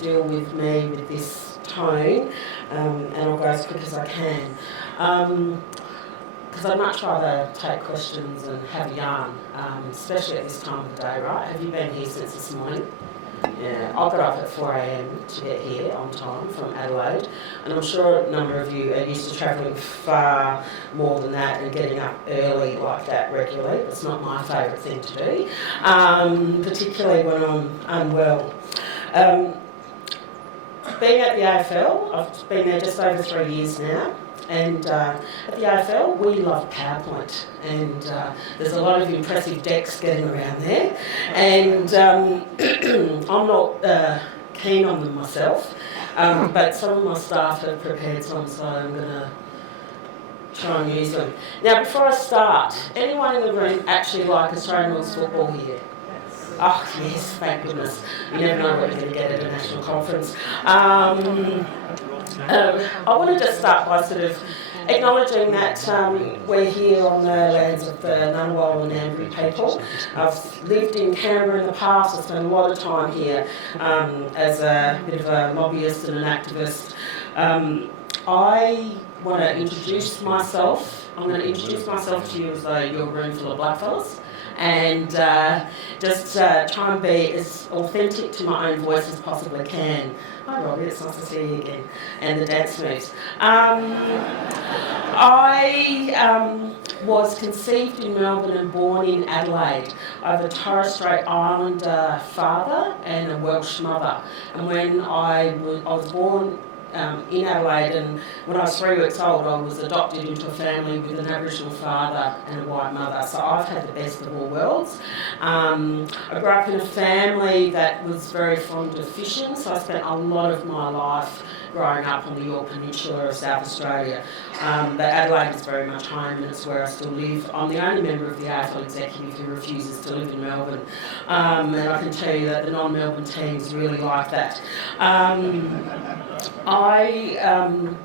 deal with me with this tone, and I'll go as quick as I can. Because I'd much rather take questions and have a yarn, especially at this time of the day, right? Have you been here since this morning? Yeah, I got up at 4 a.m. to get here on time from Adelaide, and I'm sure a number of you are used to travelling far more than that and getting up early like that regularly. It's not my favourite thing to do, particularly when I'm unwell. Being at the AFL, I've been there just over 3 years now. And at the AFL, we love PowerPoint, and there's a lot of impressive decks getting around there. And I'm not keen on them myself, but some of my staff have prepared some, so I'm going to try and use them. Now, before I start, anyone in the room actually like Australian rules football here? Oh, yes, thank goodness. You never know what you're going to get at a national conference. I wanted to start by sort of acknowledging that we're here on the lands of the Ngunnawal and Ngambri people. I've lived in Canberra in the past. I spent a lot of time here as a bit of a lobbyist and an activist. I want to introduce myself. I'm going to introduce myself to you as though you're a room full of blackfellas, and just try and be as authentic to my own voice as possibly can. Hi Robbie, it's nice to see you again, and the dance moves. I was conceived in Melbourne and born in Adelaide. I have a Torres Strait Islander father and a Welsh mother, and when I was born in Adelaide, and when I was 3 weeks old I was adopted into a family with an Aboriginal father and a white mother, so I've had the best of all worlds. I grew up in a family that was very fond of fishing, so I spent a lot of my life growing up on the Yorke Peninsula of South Australia. But Adelaide is very much home, and it's where I still live. I'm the only member of the AFL executive who refuses to live in Melbourne, and I can tell you that the non-Melbourne teams really like that. I'm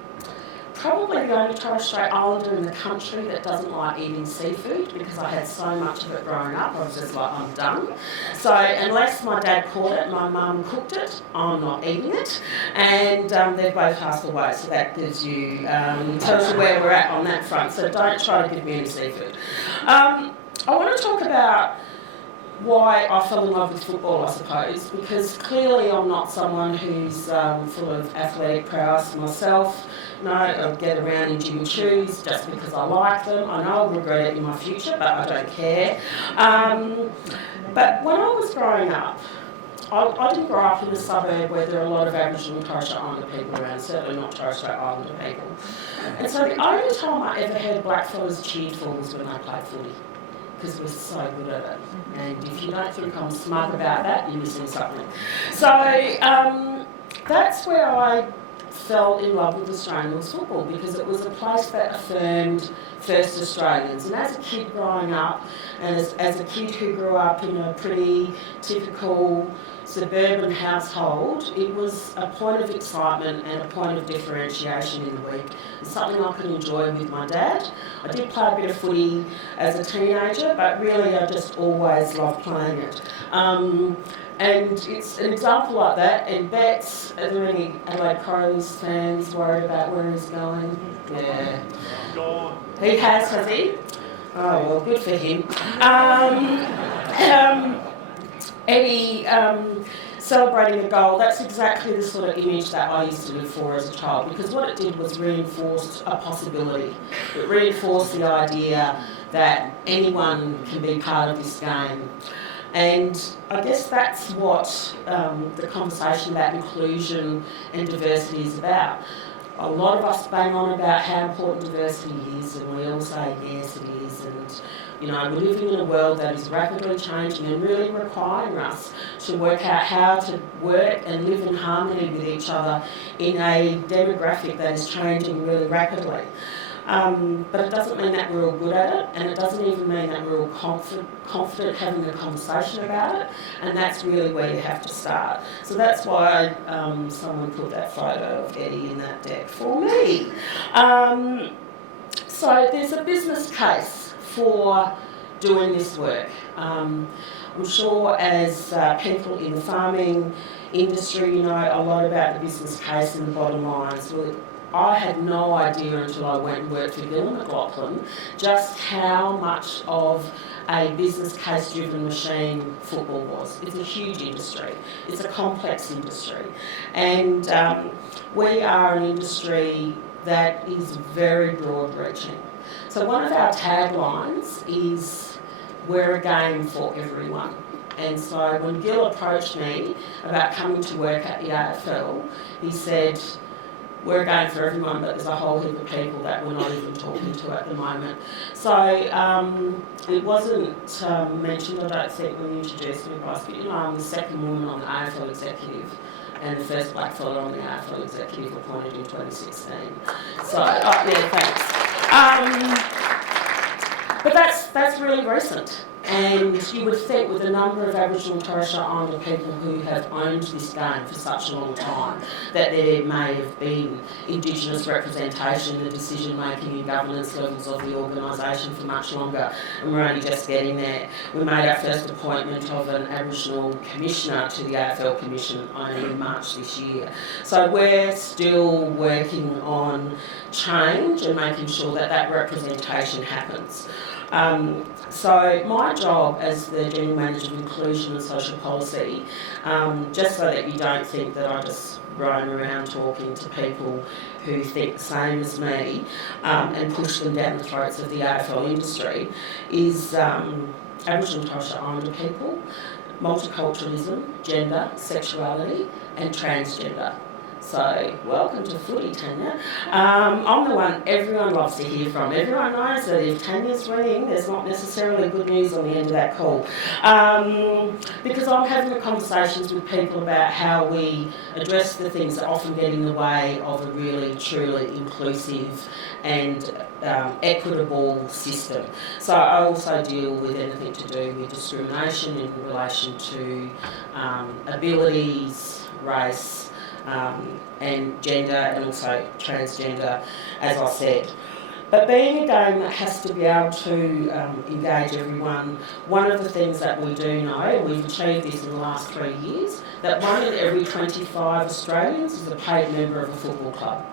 probably the only Torres Strait Islander in the country that doesn't like eating seafood, because I had so much of it growing up. I was just like, I'm done. So unless my dad caught it and my mum cooked it, I'm not eating it. And they've both passed away, so that gives you, tells you where we're at on that front. So don't try to give me any seafood. I want to talk about why I fell in love with football, I suppose, because clearly I'm not someone who's full of athletic prowess myself. No, I'll get around in Jimmy Choos just because I like them. I know I'll regret it in my future, but I don't care. But when I was growing up, I didn't grow up in a suburb where there are a lot of Aboriginal and Torres Strait Islander people around, certainly not Torres Strait Islander people. And so the only time I ever heard blackfellas cheered for was when they played footy, because we're so good at it. And if you don't think I'm smug about that, you're missing something. So that's where I fell in love with Australian rules football, because it was a place that affirmed first Australians. And as a kid growing up, and as a kid who grew up in a pretty typical suburban household, it was a point of excitement and a point of differentiation in the week. It's something I could enjoy with my dad. I did play a bit of footy as a teenager, but really I just always loved playing it. And it's an example like that. And Betts, are there any Adelaide Crows fans worried about where he's going? Yeah. He has he? Oh, well, good for him. Eddie, celebrating a goal, that's exactly the sort of image that I used to live for as a child, because what it did was reinforce a possibility. It reinforced the idea that anyone can be part of this game. And I guess that's what the conversation about inclusion and diversity is about. A lot of us bang on about how important diversity is, and we all say yes, it is. And you know, we're living in a world that is rapidly changing and really requiring us to work out how to work and live in harmony with each other in a demographic that is changing really rapidly. But it doesn't mean that we're all good at it, and it doesn't even mean that we're all confident having a conversation about it, and that's really where you have to start. So that's why someone put that photo of Eddie in that deck for me. So there's a business case for doing this work. I'm sure as people in the farming industry, you know a lot about the business case and the bottom lines. Well, I had no idea until I went and worked for Gillon McLaughlin just how much of a business case driven machine football was. It's a huge industry. It's a complex industry. And we are an industry that is very broad reaching. So one of our taglines is, we're a game for everyone. And so when Gil approached me about coming to work at the AFL, he said, we're a game for everyone, but there's a whole heap of people that we're not even talking to at the moment. So it wasn't mentioned, I don't think, when you introduced me, Bryce, but I'm the second woman on the AFL executive and the first black fella on the AFL executive appointed in 2016. So, yeah, thanks. But that's really recent. And you would think, with the number of Aboriginal and Torres Strait Islander people who have owned this game for such a long time, that there may have been Indigenous representation in the decision-making and governance levels of the organisation for much longer, and we're only just getting there. We made our first appointment of an Aboriginal Commissioner to the AFL Commission only in March this year. So we're still working on change and making sure that that representation happens. So my job as the General Manager of Inclusion and Social Policy, just so that you don't think that I just roam around talking to people who think the same as me and push them down the throats of the AFL industry, is Aboriginal and Torres Strait Islander people, multiculturalism, gender, sexuality and transgender. So, welcome to footy, Tanya. I'm the one everyone loves to hear from. Everyone knows that if Tanya's ringing, there's not necessarily good news on the end of that call. Because I'm having conversations with people about how we address the things that often get in the way of a really, truly inclusive and equitable system. So I also deal with anything to do with discrimination in relation to abilities, race, and gender, and also transgender, as I said. But being a game that has to be able to engage everyone, one of the things that we do know, and we've achieved this in the last 3 years, that 1 in every 25 Australians is a paid member of a football club.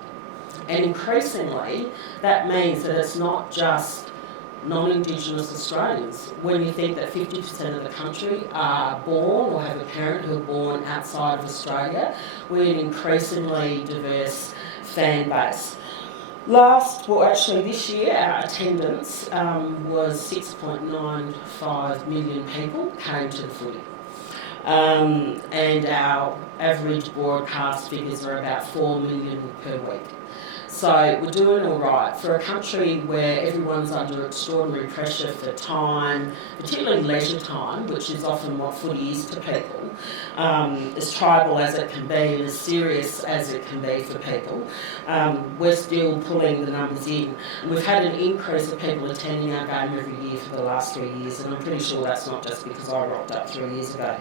And increasingly, that means that it's not just non-Indigenous Australians. When you think that 50% of the country are born or have a parent who are born outside of Australia, we're an increasingly diverse fan base. This year, our attendance was 6.95 million people came to the footy. And our average broadcast figures are about 4 million per week. So we're doing all right. For a country where everyone's under extraordinary pressure for time, particularly leisure time, which is often what footy is to people, as tribal as it can be and as serious as it can be for people, we're still pulling the numbers in. And we've had an increase of people attending our game every year for the last 3 years, and I'm pretty sure that's not just because I rocked up 3 years ago.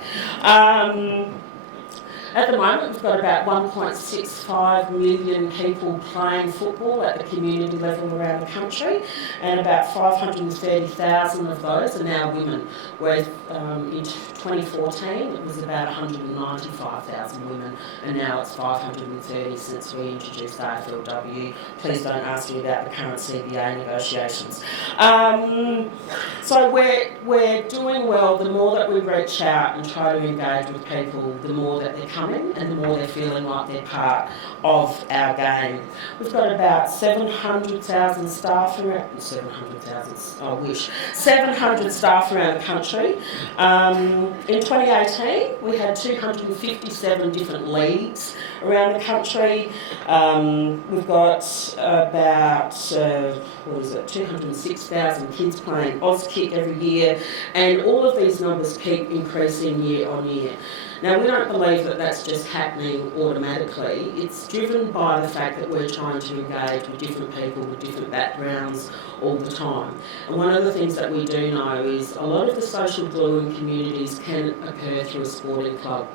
At the moment, we've got about 1.65 million people playing football at the community level around the country, and about 530,000 of those are now women, whereas in 2014 it was about 195,000 women, and now it's 530 since we introduced AFLW. Please don't ask me about the current CBA negotiations. So we're doing well. The more that we reach out and try to engage with people, the more that they're coming and the more they're feeling like they're part of our game. We've got about 700,000 staff around, 700 staff around the country. In 2018, we had 257 different leagues around the country. We've got about 206,000 kids playing Auskick every year, and all of these numbers keep increasing year on year. Now, we don't believe that that's just happening automatically. It's driven by the fact that we're trying to engage with different people with different backgrounds all the time. And one of the things that we do know is a lot of the social glue in communities can occur through a sporting club.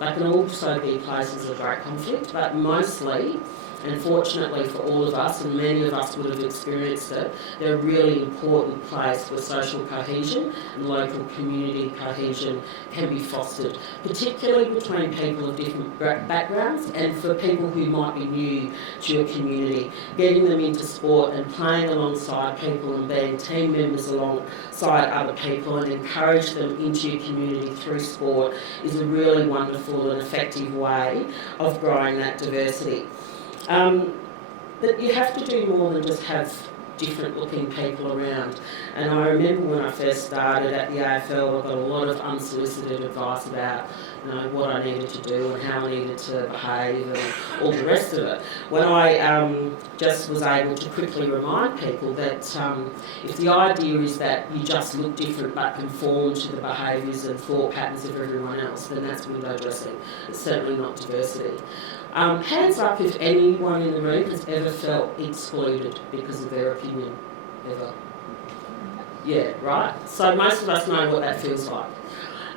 They can also be places of great conflict, but mostly, and fortunately for all of us, and many of us would have experienced it, they're a really important place where social cohesion and local community cohesion can be fostered, particularly between people of different backgrounds and for people who might be new to your community. Getting them into sport and playing alongside people and being team members alongside other people and encourage them into your community through sport is a really wonderful and effective way of growing that diversity. But you have to do more than just have different looking people around. And I remember when I first started at the AFL, I got a lot of unsolicited advice about what I needed to do and how I needed to behave and all the rest of it. When I just was able to quickly remind people that if the idea is that you just look different but conform to the behaviours and thought patterns of everyone else, then that's window dressing. It's certainly not diversity. Hands up if anyone in the room has ever felt excluded because of their opinion, ever. Yeah, right? So most of us know what that feels like.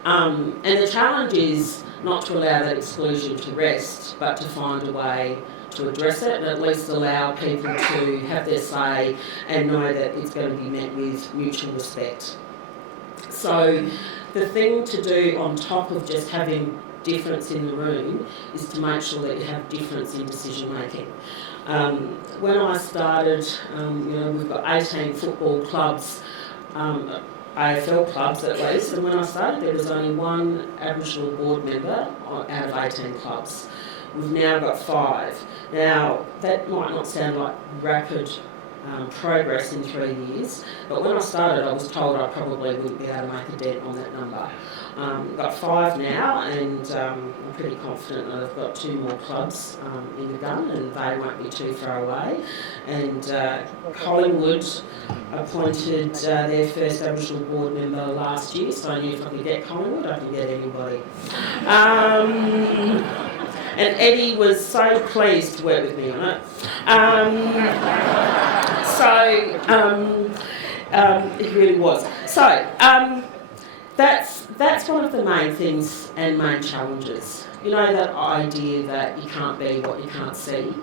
And the challenge is not to allow that exclusion to rest, but to find a way to address it and at least allow people to have their say and know that it's going to be met with mutual respect. So the thing to do on top of just having difference in the room is to make sure that you have difference in decision making. When I started, we've got 18 football clubs, AFL clubs at least, and when I started there was only one Aboriginal board member out of 18 clubs. We've now got 5. Now that might not sound like rapid progress in 3 years, but when I started I was told I probably wouldn't be able to make a dent on that number. We've got 5 now, and I'm pretty confident that I've got 2 more clubs in the gun, and they won't be too far away. And Collingwood appointed their first Aboriginal board member last year, so I knew if I could get Collingwood, I could get anybody. And Eddie was so pleased to work with me on it. It really was. So that's one of the main things and main challenges. That idea that you can't be what you can't see.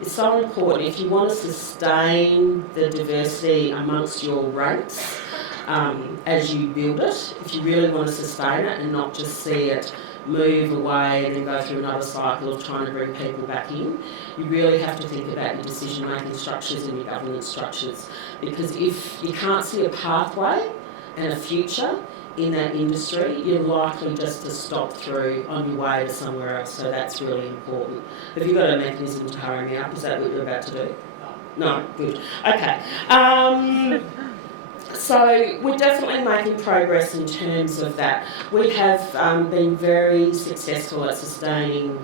It's so important if you want to sustain the diversity amongst your ranks as you build it, if you really want to sustain it and not just see it move away and then go through another cycle of trying to bring people back in, you really have to think about your decision-making structures and your governance structures. Because if you can't see a pathway and a future in that industry, you're likely just to stop through on your way to somewhere else. So that's really important. Have you got a mechanism to hurry me up? Is that what you're about to do? No? Good. Okay. So we're definitely making progress in terms of that. We have been very successful at sustaining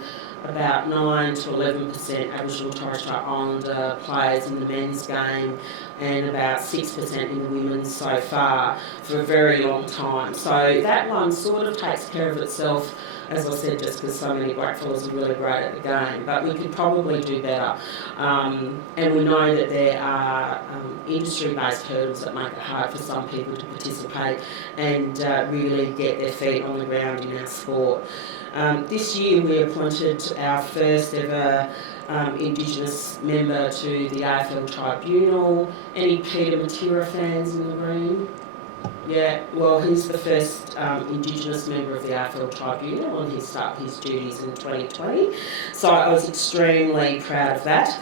about 9 to 11% Aboriginal Torres Strait Islander players in the men's game and about 6% in the women's so far for a very long time. So that one sort of takes care of itself, as I said, just because so many black fellas are really great at the game, but we could probably do better. And we know that there are industry-based hurdles that make it hard for some people to participate and really get their feet on the ground in our sport. This year we appointed our first ever Indigenous member to the AFL Tribunal. Any Peter Matera fans in the room? Yeah, well, he's the first Indigenous member of the AFL Tribunal, and he started his duties in 2020. So I was extremely proud of that.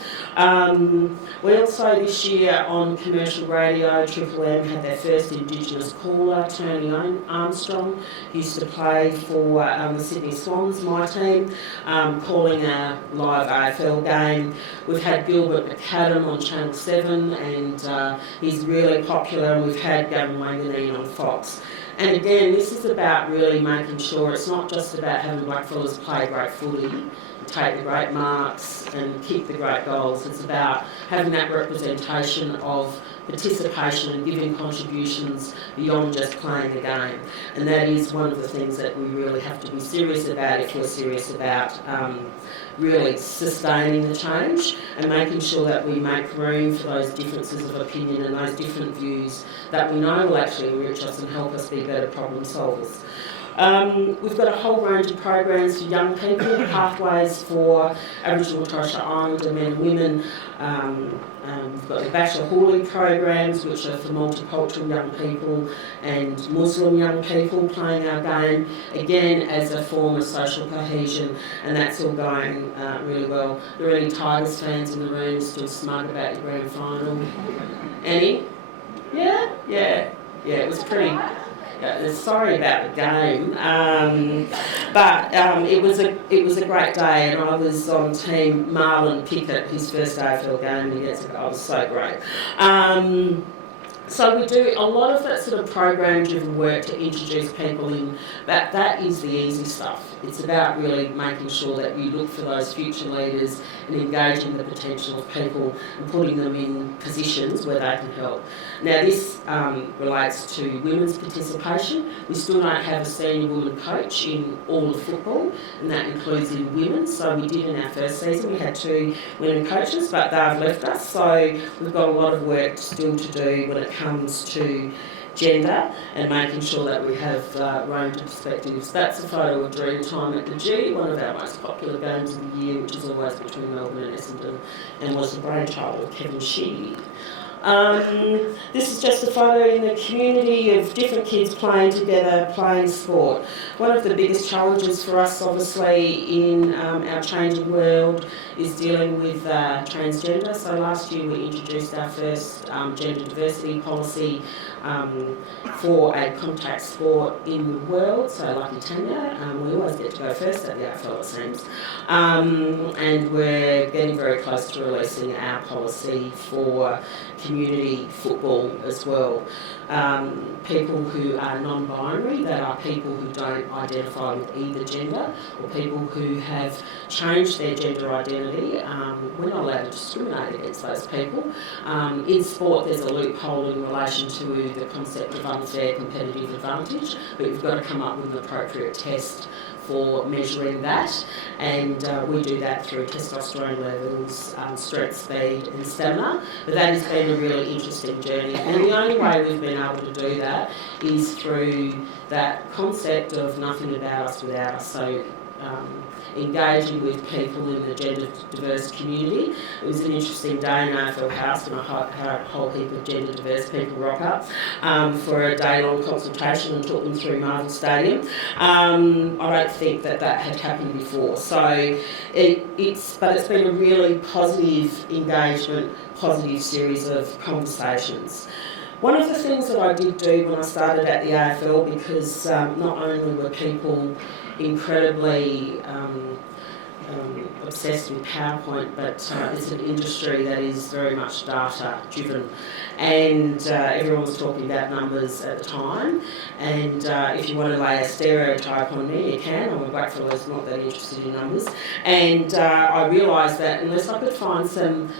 We also this year on commercial radio, Triple M had their first Indigenous caller, Tanya Armstrong, who used to play for the Sydney Swans, my team, calling a live AFL game. We've had Gilbert McAdam on Channel 7, and he's really popular, and we've had Gavin Wanganeen on Fox. And again, this is about really making sure it's not just about having blackfellas play great footy, take the great marks and kick the great goals. It's about having that representation of participation and giving contributions beyond just playing the game. And that is one of the things that we really have to be serious about if we're serious about really sustaining the change and making sure that we make room for those differences of opinion and those different views that we know will actually enrich us and help us be better problem solvers. We've got a whole range of programs for young people, pathways for Aboriginal and Torres Strait Islander men and women. We've got the Bachelor Hawley programs, which are for multicultural young people and Muslim young people playing our game, again as a form of social cohesion, and that's all going really well. Are there any Tigers fans in the room still smug about your grand final? Any? Yeah, it was pretty. Sorry about the game, but it was a great day, and I was on team Marlon Pickett, his first AFL game against. It was so great. So we do a lot of that sort of program-driven work to introduce people in. That is the easy stuff. It's about really making sure that you look for those future leaders and engaging the potential of people and putting them in positions where they can help. Now this relates to women's participation. We still don't have a senior woman coach in all of football, and that includes in women. So we did in our first season, we had 2 women coaches, but they've left us. So we've got a lot of work still to do when it comes to gender and making sure that we have a range of perspectives. That's a photo of Dreamtime at the G, one of our most popular games of the year, which is always between Melbourne and Essendon, and was the brainchild of Kevin Sheedy. This is just a photo in the community of different kids playing together, playing sport. One of the biggest challenges for us, obviously, in our changing world is dealing with transgender. So last year we introduced our first gender diversity policy for a contact sport in the world. So lucky Tanya, we always get to go first at the AFL, it seems. And we're getting very close to releasing our policy for community football as well. People who are non-binary, that are people who don't identify with either gender, or people who have changed their gender identity, we're not allowed to discriminate against those people. In sport there's a loophole in relation to the concept of unfair competitive advantage, but you've got to come up with an appropriate test for measuring that, and we do that through testosterone levels, strength, speed and stamina. But that has been a really interesting journey, and the only way we've been able to do that is through that concept of nothing about us without us. So engaging with people in the gender diverse community. It was an interesting day in AFL House, and I had a whole heap of gender diverse people rock up for a day-long consultation and talk them through Marvel Stadium. I don't think that had happened before. So it's been a really positive engagement, positive series of conversations. One of the things that I did do when I started at the AFL, because not only were people incredibly obsessed with PowerPoint, but it's an industry that is very much data driven, and everyone was talking about numbers at the time, and if you want to lay a stereotype on me, you can. I'm a black fellow who's not that interested in numbers, and I realised that unless I could find some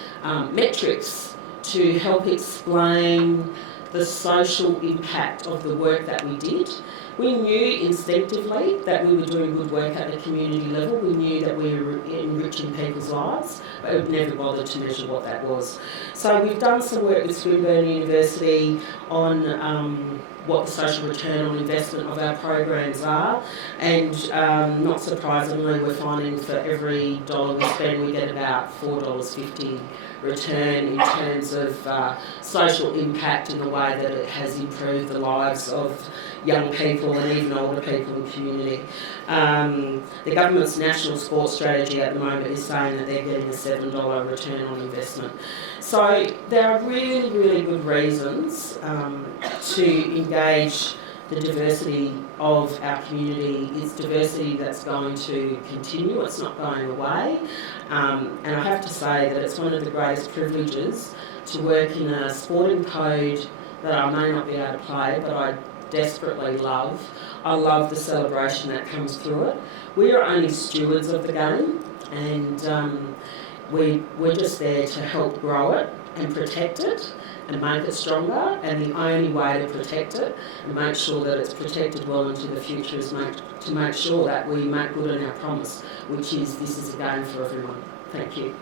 metrics to help explain the social impact of the work that we did. We knew instinctively that we were doing good work at the community level. We knew that we were enriching people's lives, but we've never bothered to measure what that was. So we've done some work with Swinburne University on what the social return on investment of our programs are, and not surprisingly, we're finding for every dollar we spend, we get about $4.50 return in terms of social impact in the way that it has improved the lives of young people and even older people in the community. The government's national sports strategy at the moment is saying that they're getting a $7 return on investment. So there are really, really good reasons to engage the diversity of our community. It's diversity that's going to continue, it's not going away. And I have to say that it's one of the greatest privileges to work in a sporting code that I may not be able to play, but I desperately love. I love the celebration that comes through it. We are only stewards of the game, and we're just there to help grow it and protect it and make it stronger, and the only way to protect it and make sure that it's protected well into the future is to make sure that we make good on our promise, which is this is a game for everyone. Thank you.